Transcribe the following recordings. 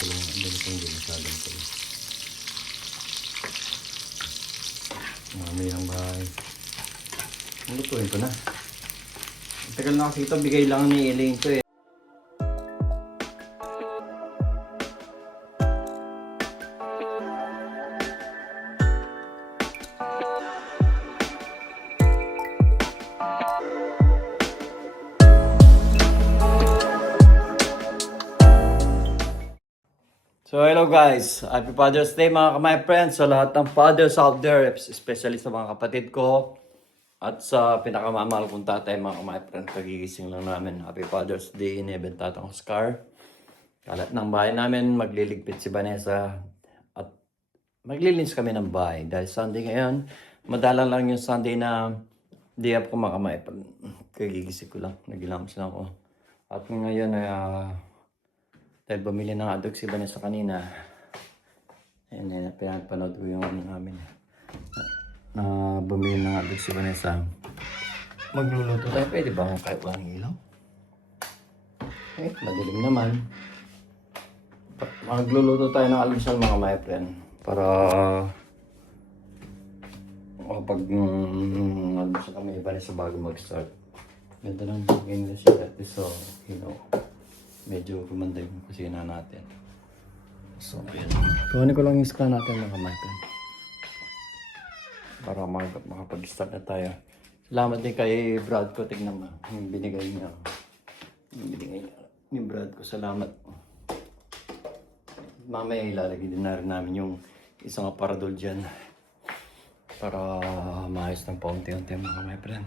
Hindi masyadong tuloy. Marami ang bahay. Lutuin ko na. Tagal na kasi ito, bigay lang ni Elaine to eh. So hello guys, Happy Father's Day mga my friends, sa lahat ng fathers out there, especially sa mga kapatid ko at sa pinakamamahal kong tatay mga my friends, kagigising lang namin. Happy Father's Day, in-event tatang Oscar. Kalat ng bahay namin, magliligpit si Vanessa at maglilinis kami ng bahay. Dahil Sunday ngayon, madalang lang yung Sunday na day off ko mga my friends. Kagigising ko lang, nagilamos lang ako. At ngayon ay dahil bumili ng hotdog si Vanessa kanina. Ayun, pinapanood ko yung ano namin. Bumili ng hotdog si Vanessa. Magluluto tayo. Pwede ba kahit walang ilaw? Madilim naman. Magluluto tayo ng almusal mga my friend. Para kapag almusal kami ni Vanessa bago mag-start. Ganda ng ganyan siya dati. So, medyo kumanda yung kusina natin. So, ayan. Kuhanin ko lang yung scan natin mga Michael. Para makapag-start na tayo. Salamat din kay Brad ko. Tignan mo. Yung binigay niya. Yung binigay niya. Yung Brad ko. Salamat. Mamaya ilalagay din na rin namin yung isang aparador dyan. Para maayos ng paunti-unti mga my friend.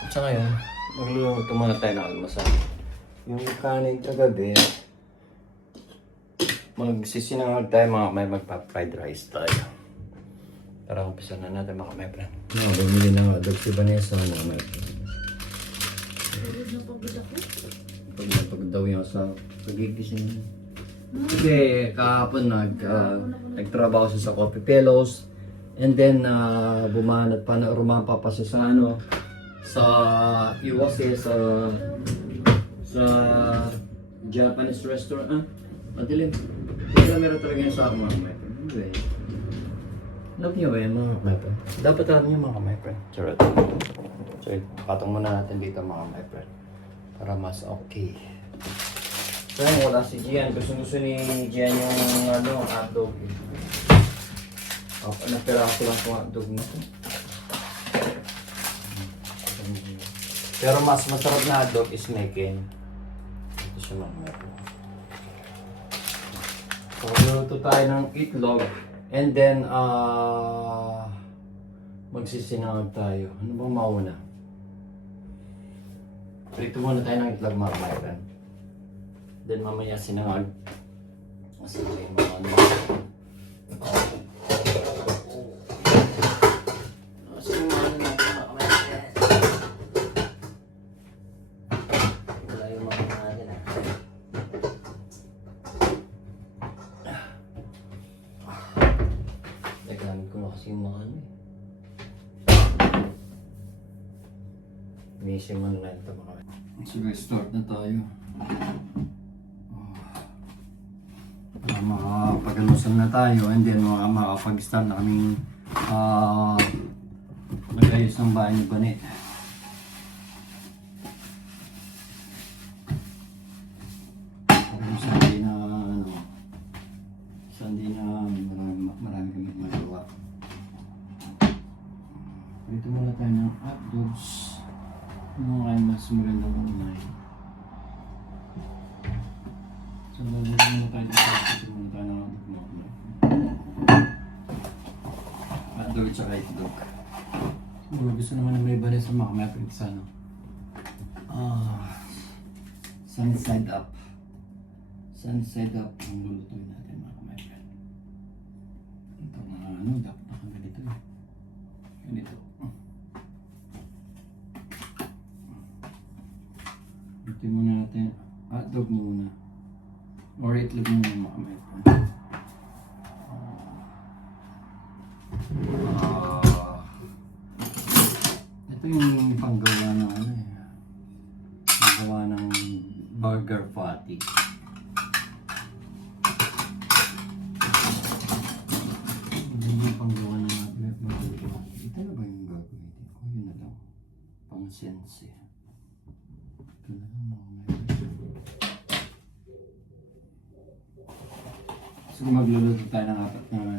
At sa ngayon, magluluto muna tayo ng almasal. Yung kanin kagabi, magsisinangag tayo mga may magpa-fried rice tayo. Tara, umpisa na natin mga my friend. Bumili na hotdog si Vanessa mga my friend. Pag daw yung sa pagigising. Kasi kahapon nagtrabaho siya sa Coffee Fellows. And then bumanat pa na rumampa pa siya sa sa Iwase sa Japanese restaurant. Madilim. Kaya meron talaga yung sa mga my friend. Anyway. Love nyo ba yan mga my friend? Dapat alam nyo mga my friend. Charot. So, katong muna natin dito mga my friend. Para mas okay. So, wala si Gian. Gusto ni Gian yung hotdog. Napiraso lang itong hotdog nito. Pero mas masarap na hotdog is making. Ito siya mga. So, luluto tayo ng itlog. And then, magsisinangag tayo. Ano bang mauna? Prito muna tayo ng itlog mga friend. Then mamaya sinangag. Kasi yung mga Mission man lang ito mga. Sige, start na tayo. Makapag-alusan na tayo and then makapag-start na kaming nag-ayos ng bahay ni Banet. Sunday na marami kami magawa. Dito muna tayo ng hotdogs. Ano kayo mas magandang kumain? So, lalagyan muna tayo dito. Ito muna tayo ng kumain. Hotdog at saka itlog. Gusto naman na may balis sa mga mapit sa sunny side up. Sunny side up ang lulutuin natin mga mapit. Ito mga dapat nakaganito eh. Ganito. Ito muna natin, hotdog muna. Or itlog muna mga friend. Ito yung panggawa ng panggawa ng burger patty. Ito na lang mga my friend. So magluluto tayo ng apat na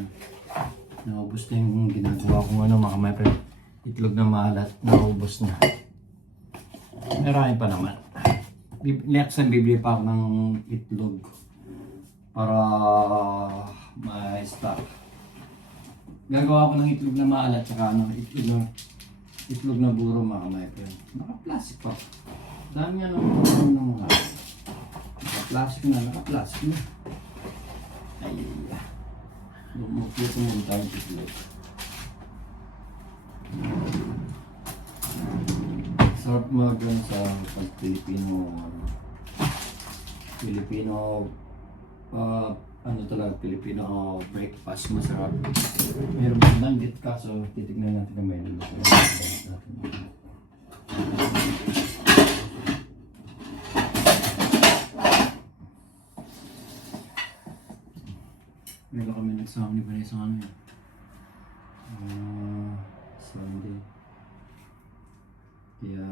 naubos na yung ginagawa kong ano mga my friend. Itlog na maalat, naubos na. Marami pa naman. Next time bibili pa ako ng itlog para may stock. Gagawa ko ng itlog na maalat tsaka ano, itlog na buro mga my friend. Naka-plastic pa. Dami nga ng mga. Naka-plastic na. Ay, lumukit muna tayo ng itlog. Sarap mag-gan sa pag-Filipino breakfast, masarap. Meron ba nanggit ka, so titignan natin kung may luluto. Meron kami nagsama ni Vanessa sa amin. Sunday. Kaya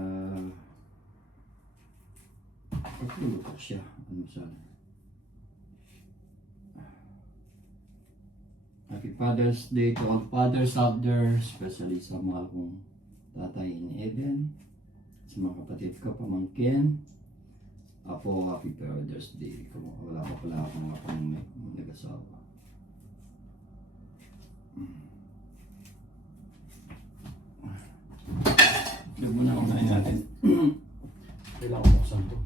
pagluto siya. Ano sana? Happy Father's Day to all fathers out there, especially sa mga kong tatay in heaven, sa mga kapatid ko, pamangkin. Apo, Happy Father's Day. Wala pa pala akong nag-asawa. Huwag mo na kumain natin. Kailangan ko buksan to.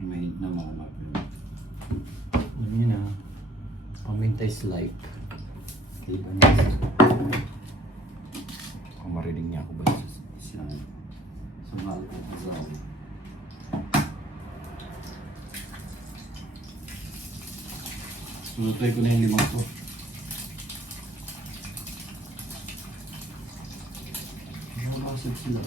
May na mga mapin. Alam niyo na, paminta is like. Kaya ba niya? Kung marinig niya ako ba sa mahal ko asawa. Sulutay ko na yung limang to. Nakakasag sila.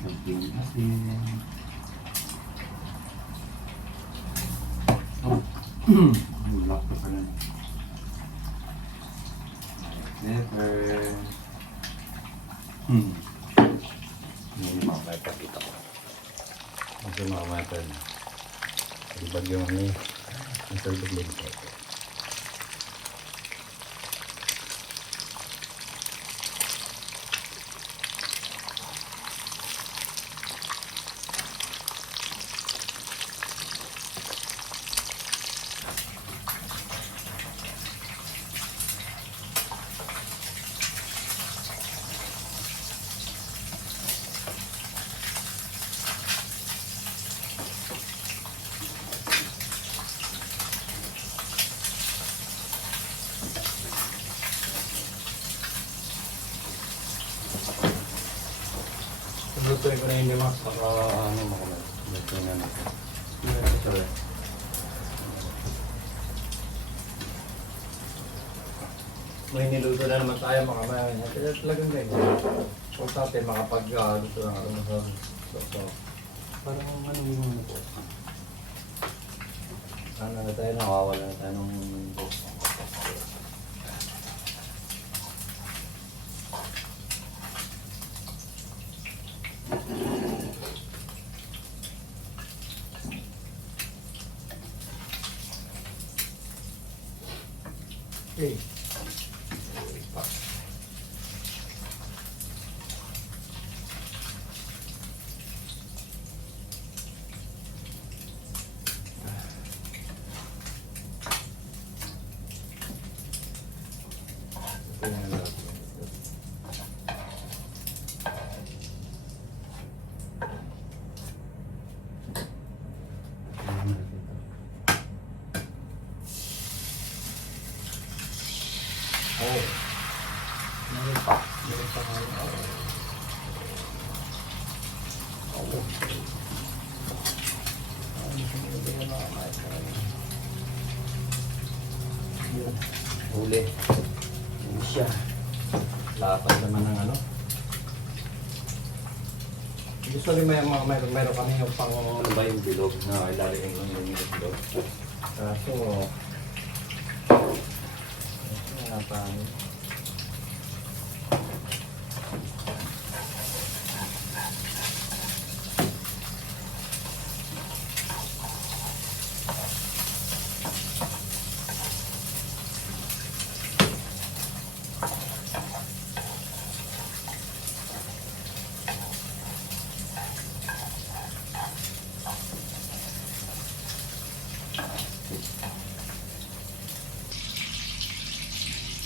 Ating asin. Ulak pa pala. Pepper. Hindi makakapakita ko. Kasi makakapakita na. Ibag yung ano yun. Ang turbid din ko. Lutuin ko na yung lima para ano makulat. Lutuin na natin. Ito rin. May niluto na naman tayo mga mayaman. Kaya talagang ganyan. Kung natin makapag-luto ng alam sa so. Parang ano yung ano po. Sana na tayo nakawala na tayo ng okay. Oh, meron pa ngayon. Huli. Huli siya. Lapat naman ng ano. Gusto rin meron kami yung pang ano ba yung bilog na ilalagay lang yung bilog. Kaso, wala pa.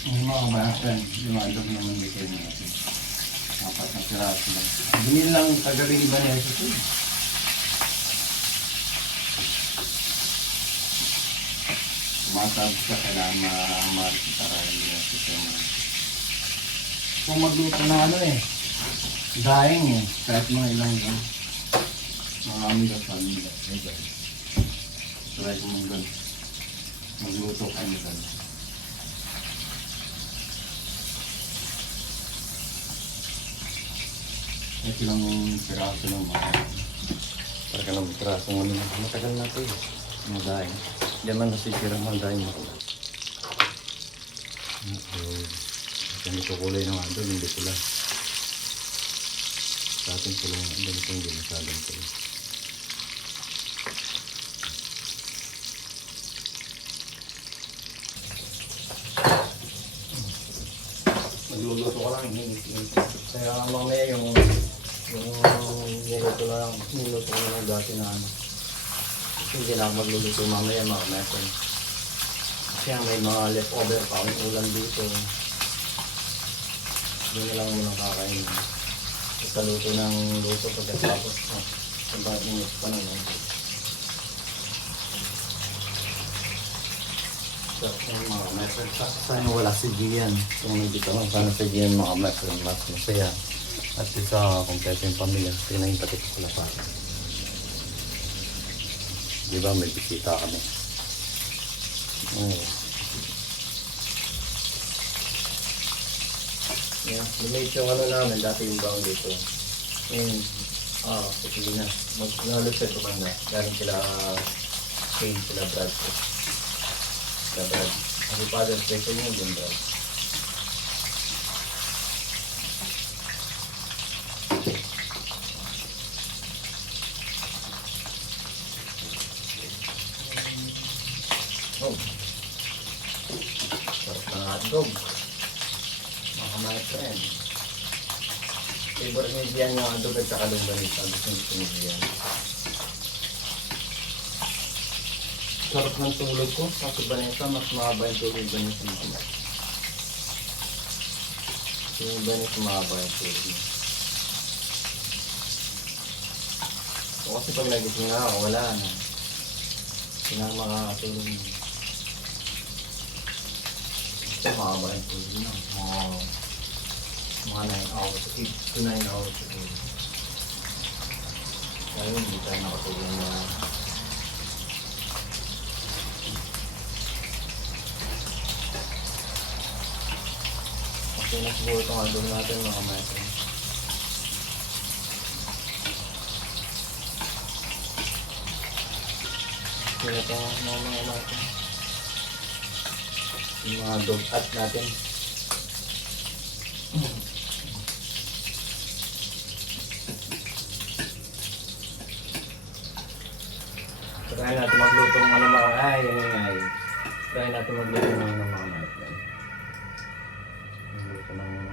Yung mga bahasan, yung alog naman bigay natin. 4 na piraso lang. Ganyan lang kagabi ni Vanessa ito. Tumatawag ka kailangan ma-market para hindi na sistema. Kung magluto na ano eh, daing eh, kahit mga ilang yan. Marami ka sa nila. Try ko mong gan. Magluto ka nila. Ito lang yung piraso ng mga. Para ka lang piraso ng mga. Matagal natin eh. Mga daing. Diyan man nasisira mga daing mo. Ganito kulay naman doon, hindi pula. Sa ating pula, ganito hindi masyadong pula. Magluluto ko lang, hinit-hinit. Kaya mamaya yung niluto lang, niluto ko lang dati na ano. Kasi hindi na ako magluluto mamaya mga meron. Kasi may mga leftover pa akong ulan dito. Hindi na lang muna kakain. Sa luto ng luto pagkatapos. Sa init pa naman. So, yung mga meron. Sana wala si Gian. Kung nandito lang, sana si Gian mga meron. Mas masaya. At isa kompleto yung pamilya. Tingnan yung pati ko sila pa. Diba may bisita kami. Yeah, lumate yung ano namin, dati yung bang dito. Ngayon, sige na. Nalusad ko banda. Galing sila Kane, sila Brad ko. Sila Brad. Kasi Father's Day ko yung Brad. Oh. Sarap ng hotdog. Mga my friend. Favorite ni Gian yung hotdog at saka longganisa. Gusto ni Gian. Sarap ng tulog ko. Sa Vanessa, mas mahaba yung tulog Vanessa nito. Yung Vanessa mahaba yung tulog niya. O kasi pag nagising na ako, wala na. Hindi na makakatulog niya. Ito mahaba yung tulog niya. Mga 9 hours, 8 to 9 hours ago. Kaya hindi tayo nakatulog na. Okay na siguro itong hotdog natin mga maestro. Okay na ito mga maestro. Yung mga dog at natin. Try natin magluto ng ano mga ay. Try natin magluto ng ano mga maestro. Magluto ng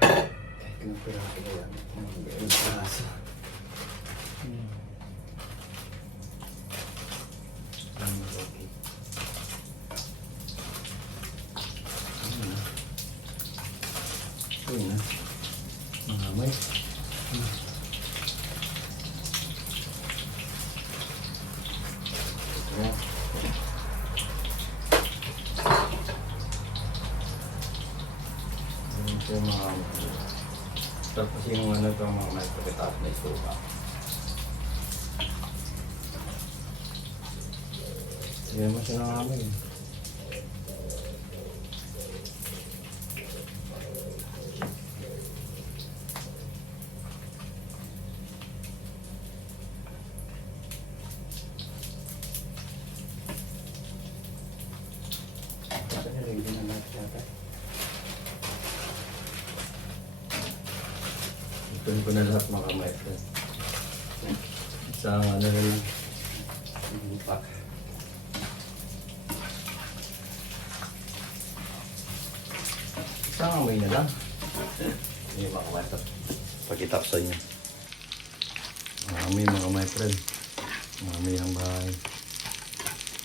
kahit kung piraso na yan. Ang piraso. Yun na. Mahamay. Ito na. Ito yung mga tapos yung ano ito mga may pagkataas na isuka. Hindi naman siya nangamoy. Lulutuin ko na lahat mga my friend. Isang ano na lang. Pack. Isang amoy na lang. Hindi mga my friend. Pagkita ko sa inyo. Amoy mga my friend. Amoy ang bahay.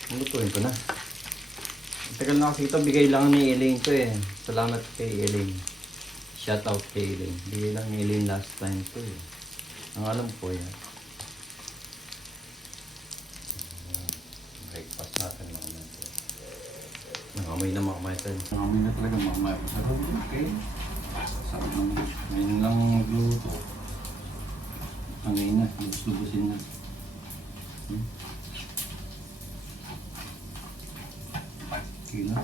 Lulutuin ko na. Tagal na kasi ito, bigay lang ni Elaine to eh. Salamat kay Elaine. Shout out kay Elaine. Bigay lang ni Elaine last time to eh. Ang alam ko yan. Breakfast natin mga mga. Nangamoy na mga mga tayo. Nangamoy na talaga mga mga. Sarap okay. Sarap naman. Ngayon lang magluto. Ngayon na, lubos-lubosin na. Kila.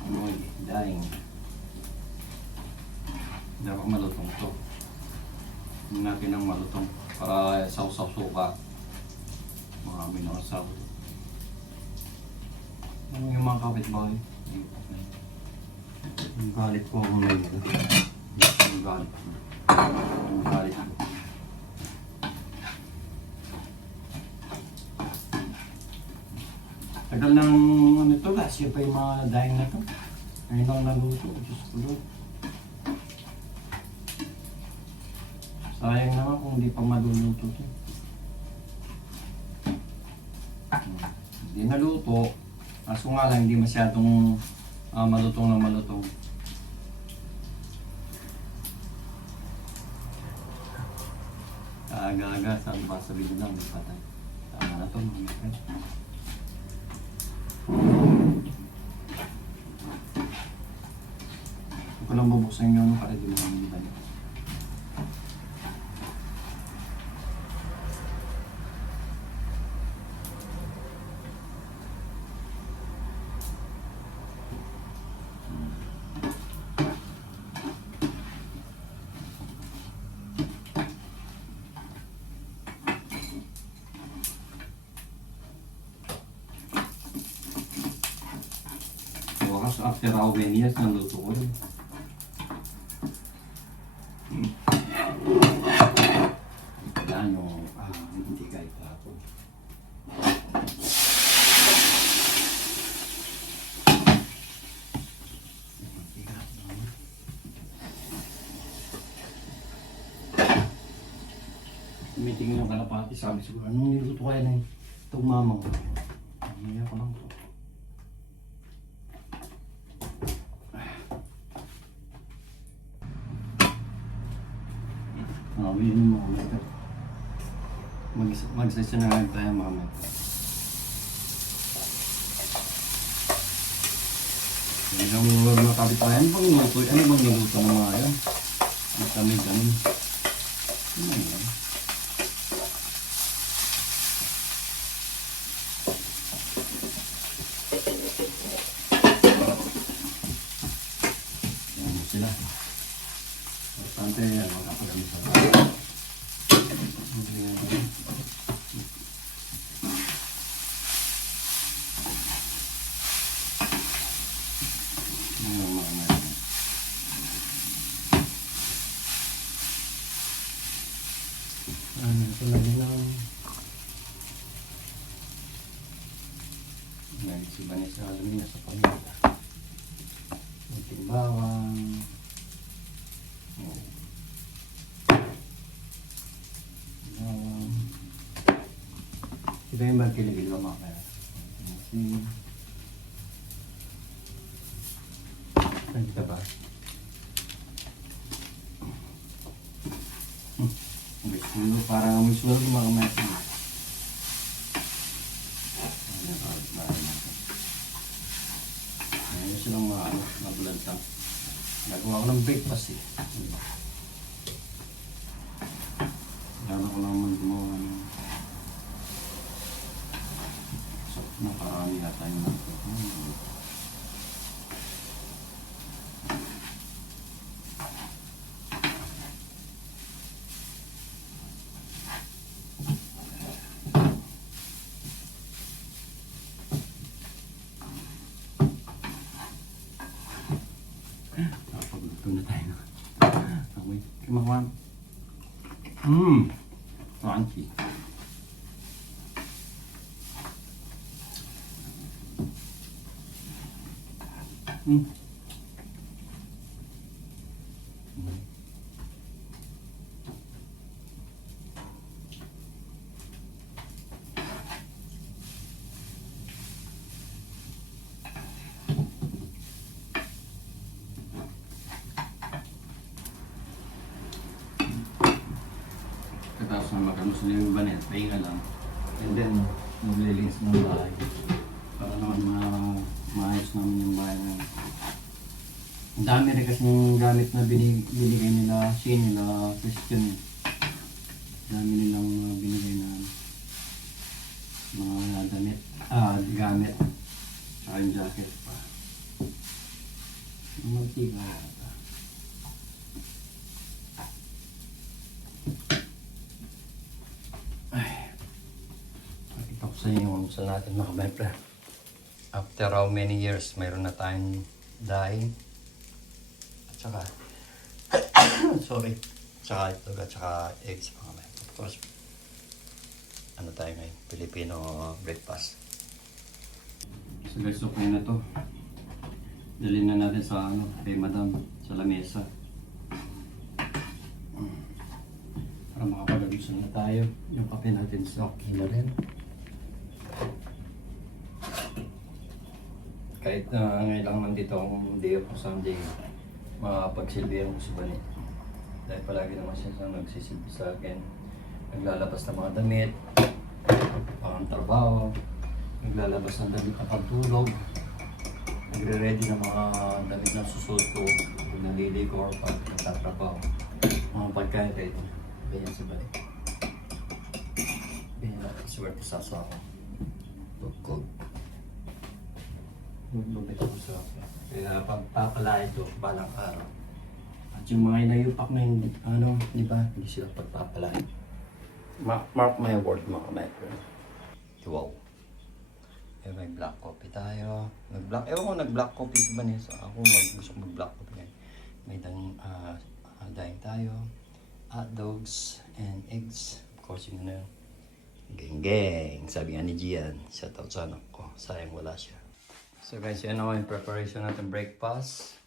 Amoy, daing. Dapat malutong to. Hindi natin ang malutong para sausaw suka. Marami na kasaw to. Ano yung mga kapitbahay? Yung galit ko ang may nila. Yung galit ko. Yung galit ko. Tagal ng ano to, last year pa yung mga daing na to. Ngayon lang naluto, Diyos ko Lord. Sayang naman kung hindi pa maluluto to. Hindi naluto. Kaso nga lang, hindi masyadong malutong na malutong. Kaaga-aga, saan ba sabihin lang, may patay. Tama na to, mga friend. Huwag ko lang bubuksan nyo para di mo kami balik. After how many years, naluto ko rin. Yan yung hindi kahit ako. Tumitingin yung kalapati, sabi siguro, anong niluto kaya na itong mama ko? Mamaya ko lang to. Yun mga mata. Magsasya na lang tayo mga mata. Yan ang mga kapitbahay. Ano bang niluto ng mga yan? Ang kami ganun. Ano yan? Yan sila. Bastante yan. Magkapagami sa bahay. Ito lagi lang. Si Vanessa Alumina sa pamilya. Kunting bawang. Bawang. Ito yung magkiligil ng mga kaya. Nakita ba? Parang may sulo mga mati. Ayun silang mga nabulantang. Nagawa ko ng breakfast eh. Kailangan ko naman gumawa ng nakarami na tayo na ito. Ito na tayo. Okay. Kumakuha. Crunchy. Tapos na magkamusta na yung banet, pahinga lang. And then, maglilinis ng bahay. Para naman maayos namin yung bahay na. Ang dami rin kasi yung gamit na binigay nila, nila Christian. Dami nilang binigay na mga damit, gamit. Saka yung jacket pa. Yung mantika. Sa inyo sa natin mga kabaypre. After how many years, mayroon na tayong daing. At saka, sorry. Tsaka ito, at saka eggs mga kabaypre. Of course, ano tayo ngayon? Filipino breakfast. So guys, okay na to. Dalhin na natin sa kay madam, sa lamesa. Para makapag-agusan na tayo. Yung kape natin sa okay na rin. Kahit ngayon lang nandito akong day of Sunday, makapagsilbihan ko si Bani. Dahil palagi naman siya nagsisilbi sa akin. Naglalabas ng mga damit, pang trabaho, naglalabas ng damit na pagtulog, nagre-ready ng mga damit na susuot ko, kung naliligo or pag nagtatrabaho. Mga pagkain kayo ito, ganyan si Bani. Ganyan natin, swerte sa asawa ko. Cook. Lubit ako sa kaya pagpapala ito balang araw. At yung mga inayupak na yung di ba? Hindi sila pagpapala. Mark my word mga friend. Wow. Eh, may black coffee tayo. Ewan ko nag-black coffee si Vanessa. Ako gusto ko mag-black coffee. May daing tayo. Hot dogs and eggs. Of course, yun na yun. Geng-geng. Sabi nga ni Gian. Shout out sa anak ko. Sayang wala siya. So guys, yan ako yung preparation natin breakfast.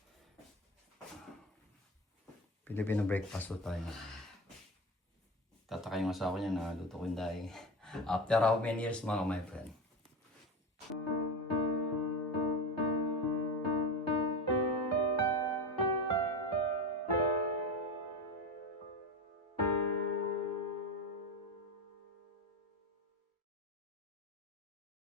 Filipino breakfast po tayo. Tataka yung asawa niya na luto ko yung daing. After how many years mga my friend.